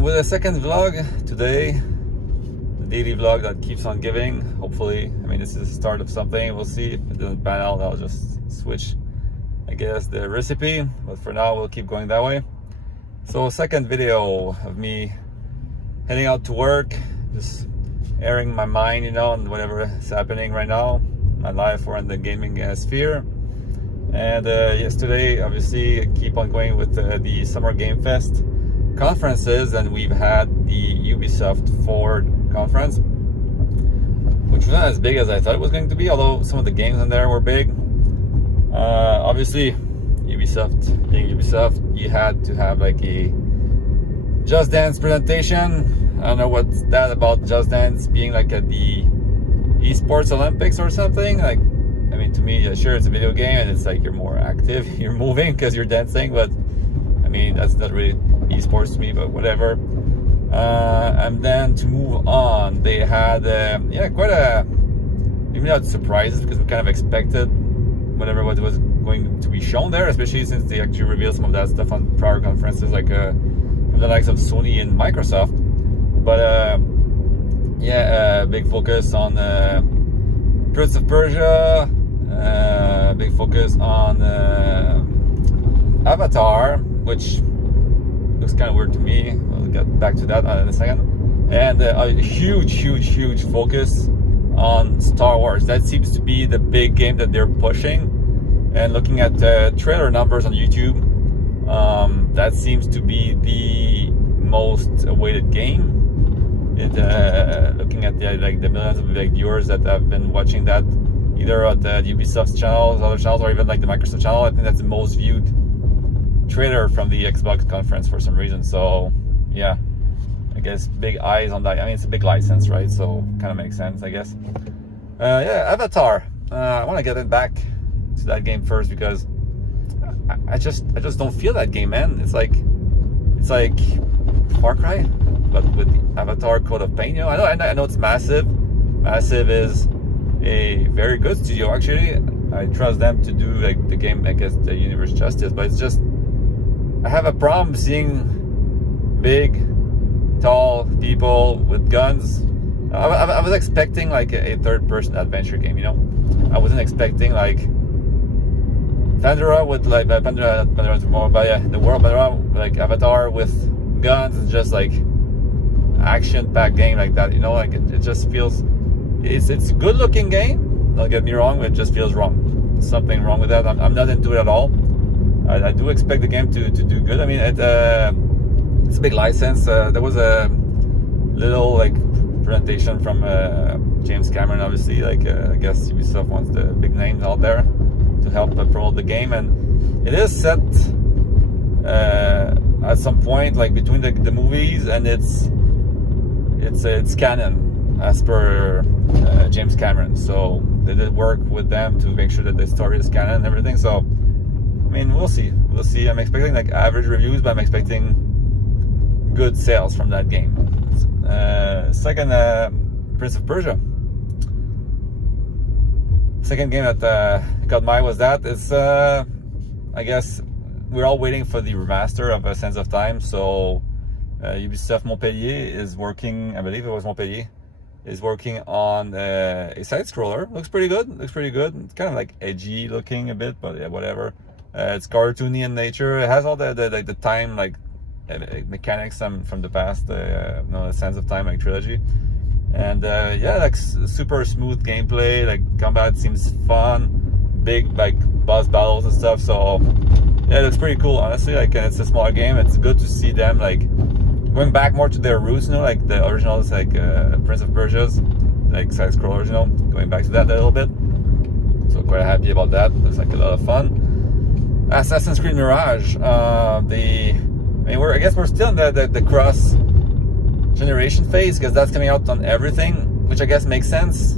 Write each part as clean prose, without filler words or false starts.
With a second vlog today, the daily vlog that keeps on giving. Hopefully, I mean, this is the start of something. We'll see. If it doesn't pan out, I'll just switch, I guess, the recipe. But for now, we'll keep going that way. So, second video of me heading out to work, just airing my mind, you know, on whatever is happening right now, my life or in the gaming sphere. And yesterday, obviously, keep on going with the Summer Game Fest conferences, and we've had the Ubisoft Forward conference, which was not as big as I thought it was going to be, although some of the games in there were big. Obviously, Ubisoft being Ubisoft, you had to have like a Just Dance presentation. I don't know what's that about Just Dance being like at the esports Olympics or something. Like, I mean, to me, sure, it's a video game and it's like you're more active, you're moving because you're dancing, but I mean, that's not really esports to me, but whatever. And then to move on, they had quite a, maybe not surprises, because we kind of expected whatever what was going to be shown there, especially since they actually revealed some of that stuff on prior conferences, like from the likes of Sony and Microsoft. But big focus on Prince of Persia, big focus on Avatar, which looks kind of weird to me. We'll get back to that in a second. And a huge focus on Star Wars. That seems to be the big game that they're pushing. And looking at the trailer numbers on YouTube, that seems to be the most awaited game. Looking at the millions of viewers that have been watching that, either at the Ubisoft's channels, other channels, or even like the Microsoft channel. I think that's the most viewed trailer from the Xbox conference for some reason. So yeah, I guess big eyes on that. I mean, it's a big license, right? So kind of makes sense, I guess. Avatar. I want to get it back to that game first, because I just don't feel that game, man. It's like Far Cry, but with the Avatar Code of Pain. You know, I know it's Massive. Massive is a very good studio, actually. I trust them to do like the game, I guess, the universe justice, but it's just, I have a problem seeing big, tall people with guns. I was expecting like a third-person adventure game, you know. I wasn't expecting like Pandora with like Pandora's more, but yeah, the world Pandora, like Avatar with guns, and just like action-packed game like that, you know. Like it just feels, it's a good-looking game. Don't get me wrong, it just feels wrong. Something wrong with that. I'm not into it at all. I do expect the game to do good. I mean, it's a big license. There was a little like presentation from James Cameron, obviously. Like I guess Ubisoft wants the big names out there to help promote the game, and it is set at some point like between the movies, and it's canon as per James Cameron. So they did work with them to make sure that the story is canon and everything. So I mean, we'll see. I'm expecting like average reviews, but I'm expecting good sales from that game. Second, Prince of Persia. Second game that got my was that. It's I guess we're all waiting for the remaster of A Sense of Time. So Ubisoft Montpellier is working, I believe it was Montpellier, is working on a side scroller. Looks pretty good. It's kind of like edgy looking a bit, but yeah, whatever. It's cartoony in nature. It has all the time like mechanics from the past, A Sense of Time like trilogy, and like super smooth gameplay. Like combat seems fun, big like boss battles and stuff. So yeah, it looks pretty cool, honestly. Like, and it's a smaller game. It's good to see them like going back more to their roots, you know, like the originals, like Prince of Persia's, like side scrollers, you know, going back to that a little bit. So quite happy about that. Looks like a lot of fun. Assassin's Creed Mirage. I guess we're still in the cross generation phase, because that's coming out on everything, which I guess makes sense.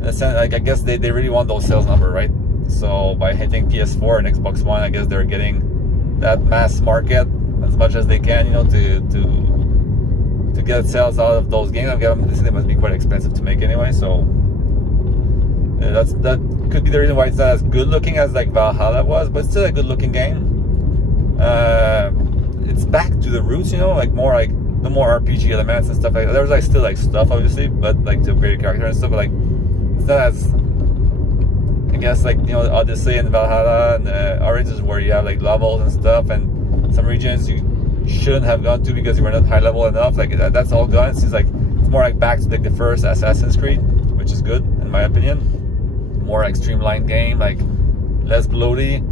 Like I guess they really want those sales numbers, right? So by hitting PS4 and Xbox One, I guess they're getting that mass market as much as they can, you know, to get sales out of those games. I'm guessing they must be quite expensive to make anyway. So that could be the reason why it's not as good looking as like Valhalla was, but still a good looking game. It's back to the roots, you know, like more like no more RPG elements and stuff like that. There's like still like stuff obviously, but like to upgrade your character and stuff. But like it's not as, I guess, like, you know, Odyssey and Valhalla and Origins, where you have like levels and stuff, and some regions you shouldn't have gone to because you were not high level enough. Like that's all gone. It seems like it's more like back to like the first Assassin's Creed, which is good in my opinion. More like streamlined game, like less bloaty.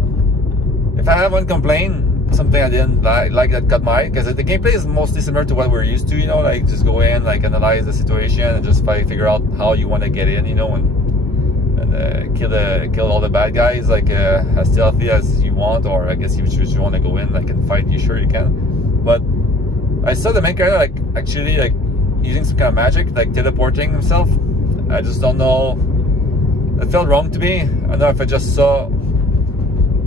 If I have one complaint, something I didn't like that caught my eye, because the gameplay is mostly similar to what we're used to, you know, like just go in, like analyze the situation and just figure out how you want to get in, you know, and kill all the bad guys, like as stealthy as you want, or I guess you choose you want to go in like and fight, you sure you can. But I saw the main character like actually like using some kind of magic, like teleporting himself. I just don't know, it felt wrong to me. I don't know if I just saw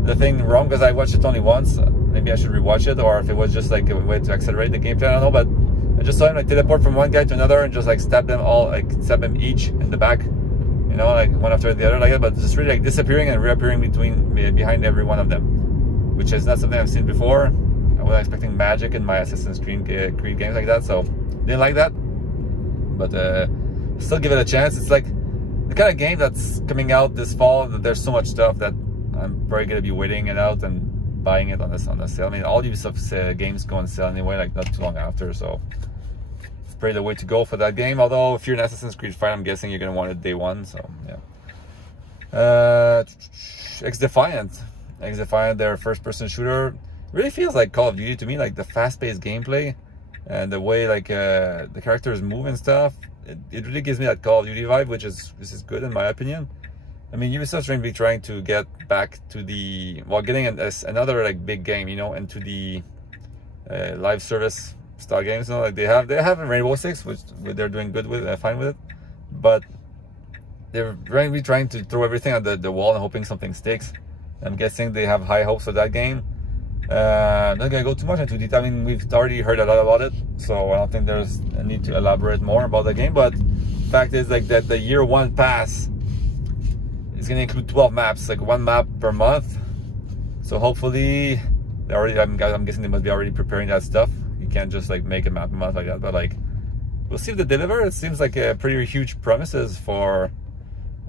the thing wrong because I watched it only once. Maybe I should rewatch it, or if it was just like a way to accelerate the gameplay, I don't know. But I just saw him like teleport from one guy to another and just like stab them each in the back, you know, like one after the other like that, but just really like disappearing and reappearing behind every one of them, which is not something I've seen before. I was expecting magic in my Assassin's Creed games like that, so didn't like that. But still give it a chance. It's like the kind of game that's coming out this fall that there's so much stuff that I'm probably gonna be waiting it out and buying it on the sale. I mean, all Ubisoft games go on sale anyway, like not too long after, so it's probably the way to go for that game. Although if you're an Assassin's Creed fan, I'm guessing you're gonna want it day one. So yeah. X-Defiant, their first-person shooter, really feels like Call of Duty to me. Like the fast-paced gameplay and the way like the characters move and stuff. It really gives me that Call of Duty vibe, which is good in my opinion. I mean, Ubisoft's going to be trying to get back to the, well, getting another like big game, you know, into the live service style games. You know, like they have Rainbow Six, which they're doing good with, fine with it, but they're going to be trying to throw everything at the wall and hoping something sticks. I'm guessing they have high hopes for that game. I'm not going to go too much into detail. I mean, we've already heard a lot about it, so I don't think there's a need to elaborate more about the game. But the fact is like that the year one pass is going to include 12 maps, like one map per month. So hopefully they already, I'm guessing they must be already preparing that stuff. You can't just like make a map a month like that, but like we'll see if they deliver. It seems like a pretty huge promises for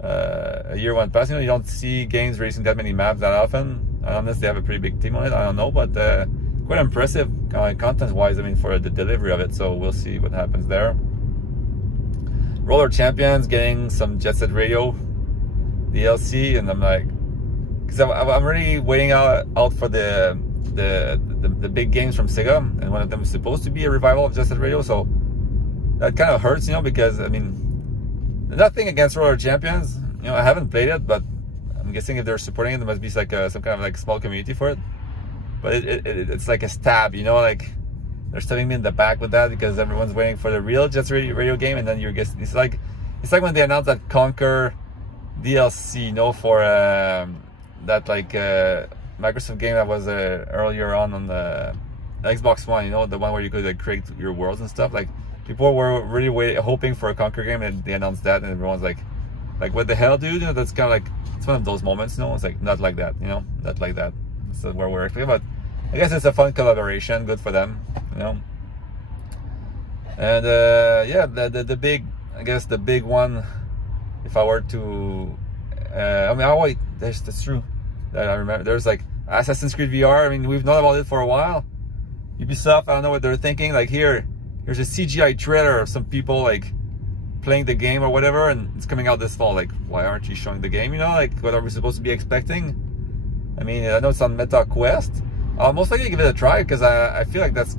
a year one pass. You know, you don't see games releasing that many maps that often, unless they have a pretty big team on it. I don't know, but quite impressive content wise, I mean, for the delivery of it. So we'll see what happens there. Roller Champions getting some Jet Set Radio DLC, and I'm like, because I'm really waiting out for the big games from Sega, and one of them is supposed to be a revival of Jet Set Radio, so that kind of hurts, you know, because I mean, nothing against Roller Champions, you know, I haven't played it, but I'm guessing if they're supporting it, there must be like some kind of like small community for it. But it's like a stab, you know, like they're stabbing me in the back with that because everyone's waiting for the real Jet Set Radio game, and then you're guessing it's like when they announced that Conquer DLC, you know, for that like Microsoft game that was earlier on the Xbox One, you know, the one where you could like create your worlds and stuff. Like people were really hoping for a Conquer game, and they announced that, and everyone's like what the hell, dude? You know, that's kind of like, it's one of those moments, you know. It's like not like that, you know, not like that. That's where we're expecting, but I guess it's a fun collaboration, good for them, you know. And yeah, the big, I guess the big one, if I were to, I mean, oh wait, that's true. That I remember. There's like Assassin's Creed VR. I mean, we've known about it for a while. Ubisoft, I don't know what they're thinking. Like here's a CGI trailer of some people like playing the game or whatever, and it's coming out this fall. Like, why aren't you showing the game? You know, like what are we supposed to be expecting? I mean, I know it's on Meta Quest. I'll most likely give it a try because I feel like that's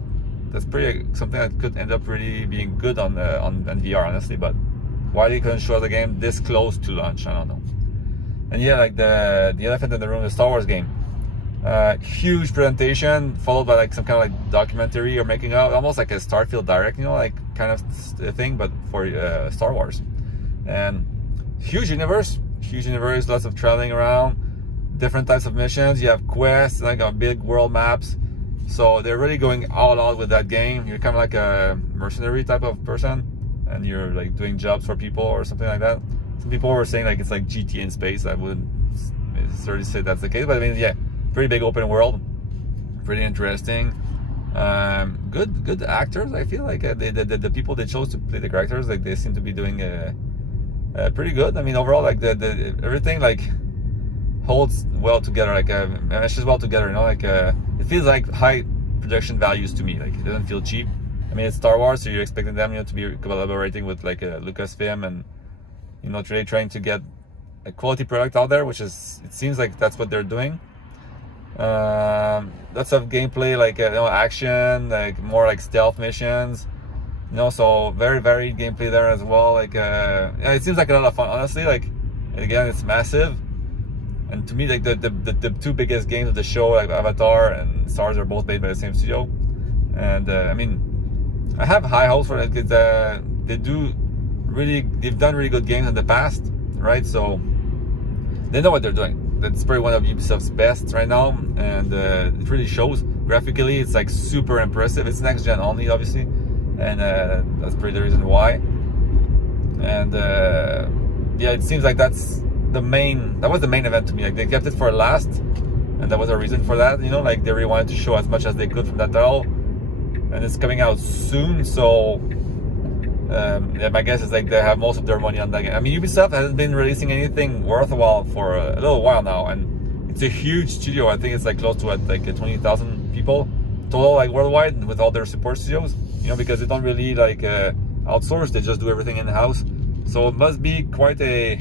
pretty something that could end up really being good on VR, honestly. But why they couldn't show the game this close to launch, I don't know. And yeah, like the elephant in the room, the Star Wars game. Huge presentation followed by like some kind of like documentary or making up, almost like a Starfield Direct, you know, like kind of thing, but for Star Wars. And huge universe, lots of traveling around, different types of missions. You have quests, like big world maps. So they're really going all out with that game. You're kind of like a mercenary type of person, and you're like doing jobs for people or something like that. Some people were saying like it's like GT in space. I wouldn't necessarily say that's the case, but I mean, yeah, pretty big open world, pretty interesting. Good actors. I feel like the people they chose to play the characters, like they seem to be doing pretty good. I mean, overall, like the everything like holds well together, like meshes well together. You know, like it feels like high production values to me. Like it doesn't feel cheap. I mean, it's Star Wars, so you're expecting them, you know, to be collaborating with like Lucasfilm and, you know, really trying to get a quality product out there, which is, it seems like that's what they're doing. Lots of gameplay, like you know, action, like more like stealth missions, you know, so very varied gameplay there as well. Like yeah, it seems like a lot of fun, honestly. Like again, it's massive, and to me, like the two biggest games of the show, like Avatar and Star Wars, are both made by the same studio. And I mean, I have high hopes for it because they've done really good games in the past, right? So they know what they're doing. That's probably one of Ubisoft's best right now, and it really shows. Graphically, it's like super impressive. It's next gen only, obviously, and that's probably the reason why. And yeah, it seems like that was the main event to me. Like they kept it for last, and there was a reason for that. You know, like they really wanted to show as much as they could from that title. And it's coming out soon, so yeah, my guess is like they have most of their money on that game. I mean, Ubisoft hasn't been releasing anything worthwhile for a little while now, and it's a huge studio. I think it's like close to what, like 20,000 people total, like worldwide, with all their support studios. You know, because they don't really like outsource; they just do everything in house. So it must be quite a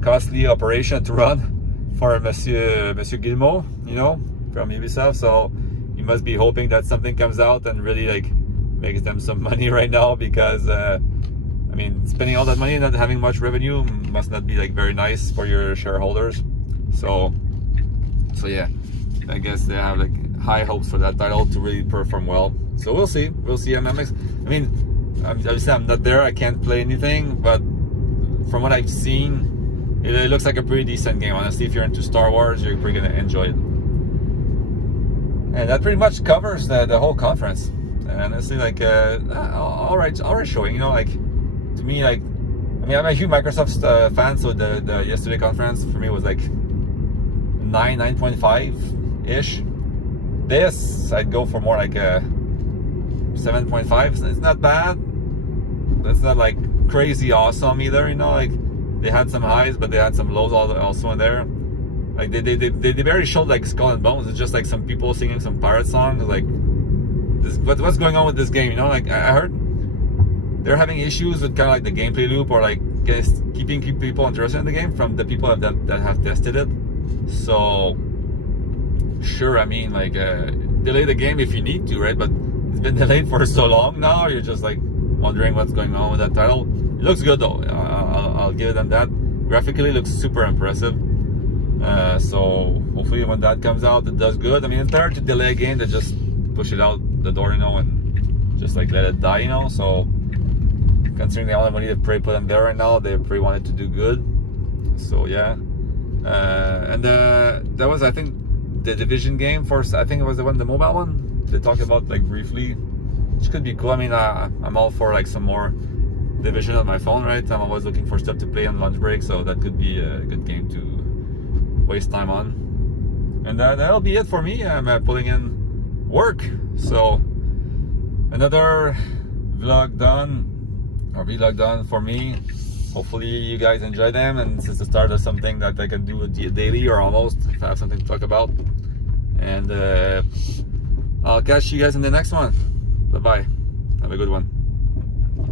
costly operation to run for Monsieur Guillemot, you know, from Ubisoft. So you must be hoping that something comes out and really like makes them some money right now, because I mean, spending all that money and not having much revenue must not be like very nice for your shareholders. So yeah, I guess they have like high hopes for that title to really perform well. So we'll see. I mean, obviously I'm not there, I can't play anything, but from what I've seen, it looks like a pretty decent game. Honestly, if you're into Star Wars, you're pretty gonna enjoy it. And that pretty much covers the whole conference. And honestly, like, all right showing, you know, like, to me, like, I mean, I'm a huge Microsoft fan, so the yesterday conference for me was like 9.5-ish. This, I'd go for more like a 7.5. So it's not bad. It's not like crazy awesome either, you know, like, they had some highs, but they had some lows also in there. Like they barely showed like Skull and Bones. It's just like some people singing some pirate songs. Like this, what's going on with this game? You know, like I heard they're having issues with kind of like the gameplay loop, or like keeping people interested in the game from the people that have tested it. So sure, I mean, like delay the game if you need to, right? But it's been delayed for so long now. You're just like wondering what's going on with that title. It looks good though. I'll give them that. Graphically, it looks super impressive. So hopefully when that comes out, it does good. I mean, it's better to delay a game than just push it out the door, you know, and just like let it die, you know. So considering the amount of money they probably put in there right now, they probably wanted to do good. So yeah, and that was, I think, the Division game first. I think it was the mobile one they talked about like briefly, which could be cool. I mean, I'm all for like some more Division on my phone, right? I'm always looking for stuff to play on lunch break, so that could be a good game to waste time on. And that'll be it for me. I'm pulling in work, so another vlog done for me. Hopefully you guys enjoy them, and this is the start of something that I can do daily, or almost, if I have something to talk about. And I'll catch you guys in the next one. Bye bye, have a good one.